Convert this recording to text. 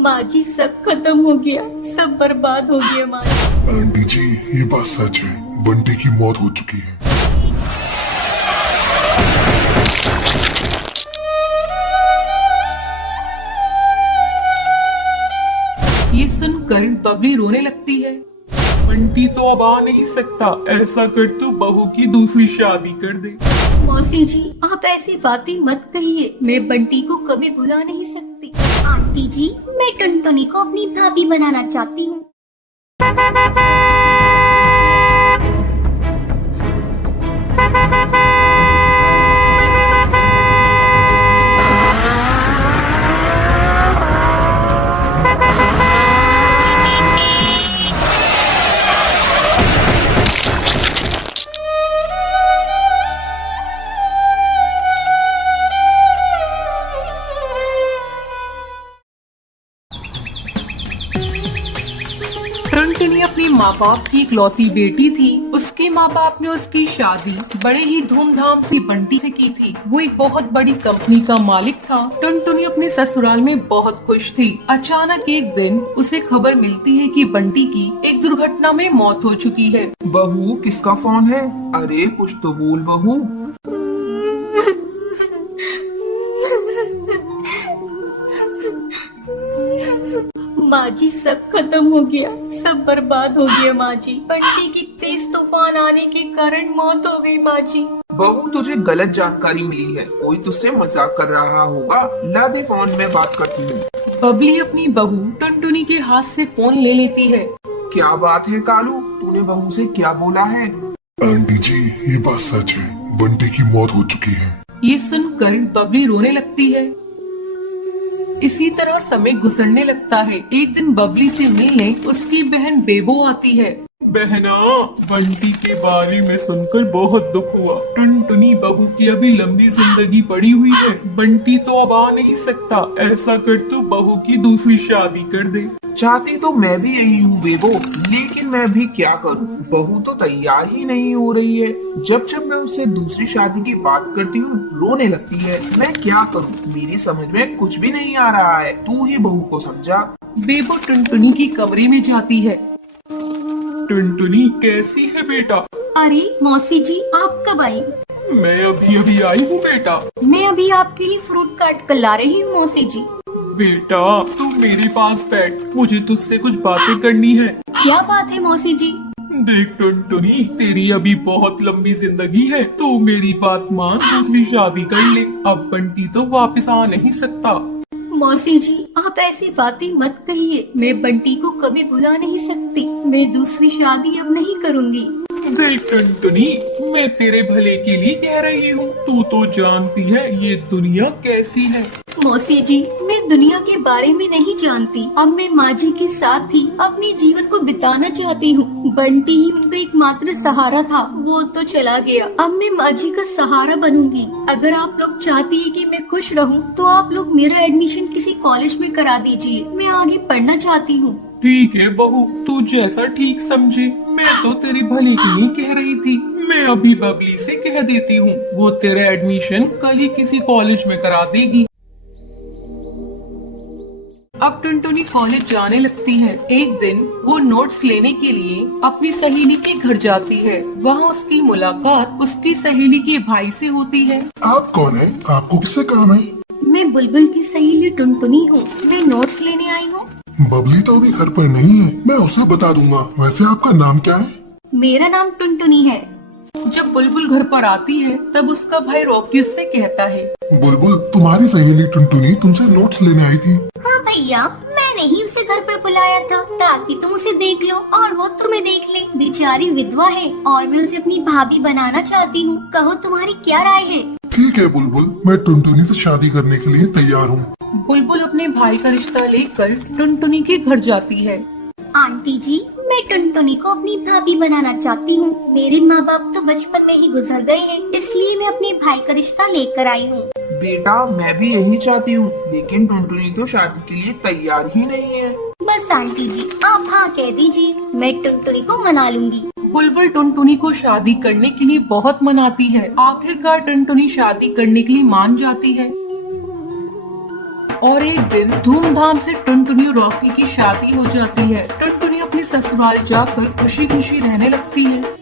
माँ जी सब खत्म हो गया, सब बर्बाद हो गया माँ जी। आंटी जी ये बात सच है, बंटी की मौत हो चुकी है। ये सुनकर बबली रोने लगती है। बंटी तो अब आ नहीं सकता, ऐसा कर तो बहू की दूसरी शादी कर दे। मौसी जी आप ऐसी बातें मत कहिए, मैं बंटी को कभी भुला नहीं सकती। आंटी जी मैं टुनटुनी को अपनी भाभी बनाना चाहती हूँ। टुनटुनी अपने माँ बाप की इकलौती बेटी थी। उसके माँ बाप ने उसकी शादी बड़े ही धूमधाम से बंटी से की थी। वो एक बहुत बड़ी कंपनी का मालिक था। टुनटुनी अपने ससुराल में बहुत खुश थी। अचानक एक दिन उसे खबर मिलती है कि बंटी की एक दुर्घटना में मौत हो चुकी है। बहू किसका फोन है? अरे कुछ तो बोल बहू। माँ जी सब खत्म हो गया, सब बर्बाद हो गया माँ जी। बंटी की तेज तूफान आने के कारण मौत हो गई माँ जी। बहू तुझे गलत जानकारी मिली है, कोई तुझसे मजाक कर रहा होगा। ला दे फोन, में बात करती हूँ। बबली अपनी बहू टुनटुनी के हाथ से फोन ले लेती है। क्या बात है कालू, तूने बहू से क्या बोला है? आंटी जी ये बात सच है, बंटी की मौत हो चुकी है। ये सुनकर बबली रोने लगती है। इसी तरह समय गुजरने लगता है। एक दिन बबली से मिलने उसकी बहन बेबो आती है। बहना, बंटी के बारे में सुनकर बहुत दुख हुआ। टुनटुनी बहू की अभी लंबी जिंदगी पड़ी हुई है। बंटी तो अब आ नहीं सकता, ऐसा कर तो बहू की दूसरी शादी कर दे। चाहती तो मैं भी यही हूँ बेबो, लेकिन मैं भी क्या करूँ, बहू तो तैयार ही नहीं हो रही है। जब जब मैं उससे दूसरी शादी की बात करती हूँ रोने लगती है। मैं क्या करूँ, मेरी समझ में कुछ भी नहीं आ रहा है। तू ही बहू को समझा। बेबो टुनटुनी की कमरे में जाती है। टुनटुनी कैसी है बेटा? अरे मौसी जी आप कब आई? मैं अभी अभी आई हूँ बेटा। मैं अभी आपके लिए फ्रूट काट कर ला रही हूँ मौसी जी। बेटा तू मेरे पास बैठ, मुझे तुझसे कुछ बातें करनी है। क्या बात है मौसी जी? देख टुनटुनी, तेरी अभी बहुत लंबी जिंदगी है, तो मेरी बात मान, दूसरी शादी कर ले। अब बंटी तो वापस आ नहीं सकता। मौसी जी आप ऐसी बातें मत कहिए, मैं बंटी को कभी भुला नहीं सकती। मैं दूसरी शादी अब नहीं करूँगी। देख टुनटुनी, मैं तेरे भले के लिए कह रही हूँ। तू तो जानती है ये दुनिया कैसी है। मौसी जी मैं दुनिया के बारे में नहीं जानती। अब मैं माँ जी के साथ ही अपने जीवन को बिताना चाहती हूँ। बंटी ही उनका एकमात्र सहारा था, वो तो चला गया। अब मैं माँ जी का सहारा बनूंगी। अगर आप लोग चाहती है कि मैं खुश रहूँ, तो आप लोग मेरा एडमिशन किसी कॉलेज में करा दीजिए। मैं आगे पढ़ना चाहती हूँ। ठीक है बहू, तू जैसा ठीक समझे। मैं तो तेरी भले के लिए कह रही थी। मैं अभी बबली से कह देती हूँ, वो तेरा एडमिशन कल ही किसी कॉलेज में करा देगी। अब टुनटुनी कॉलेज जाने लगती है। एक दिन वो नोट्स लेने के लिए अपनी सहेली के घर जाती है। वहाँ उसकी मुलाकात उसकी सहेली के भाई से होती है। आप कौन है? आपको किससे काम है? मैं बुलबुल की सहेली टुनटुनी हूँ। मैं नोट्स लेने आई हूँ। बबली तो अभी घर पर नहीं है, मैं उसे बता दूंगा। वैसे आपका नाम क्या है? मेरा नाम टुनटुनी है। जब बुलबुल घर पर आती है तब उसका भाई रॉकी उससे कहता है, बुलबुल तुम्हारी सहेली टुनटुनी तुमसे नोट्स लेने आई थी। हाँ भैया, मैंने ही उसे घर पर बुलाया था ताकि तुम उसे देख लो और वो तुम्हें देख ले। बेचारी विधवा है और मैं उसे अपनी भाभी बनाना चाहती हूँ। कहो तुम्हारी क्या राय है? ठीक है बुलबुल, मैं टुनटुनी से शादी करने के लिए तैयार हूँ। बुलबुल अपने भाई का रिश्ता लेकर टुनटुनी के घर जाती है। आंटी जी मैं टुनटुनी को अपनी भाभी बनाना चाहती हूँ। मेरे माँ बाप तो बचपन में ही गुजर गए हैं, इसलिए मैं अपने भाई का रिश्ता लेकर आई हूँ। बेटा मैं भी यही चाहती हूँ, लेकिन टुनटुनी तो शादी के लिए तैयार ही नहीं है। बस आंटी जी आप हाँ कह दीजिए, मैं टुनटुनी को मना लूंगी। बुलबुल टुनटुनी को शादी करने के लिए बहुत मनाती है। आखिरकार टुनटुनी शादी करने के लिए मान जाती है। और एक दिन धूमधाम से टुनटुनी और रॉकी की शादी हो जाती है। टुनटुनी अपने ससुराल जाकर खुशी खुशी रहने लगती है।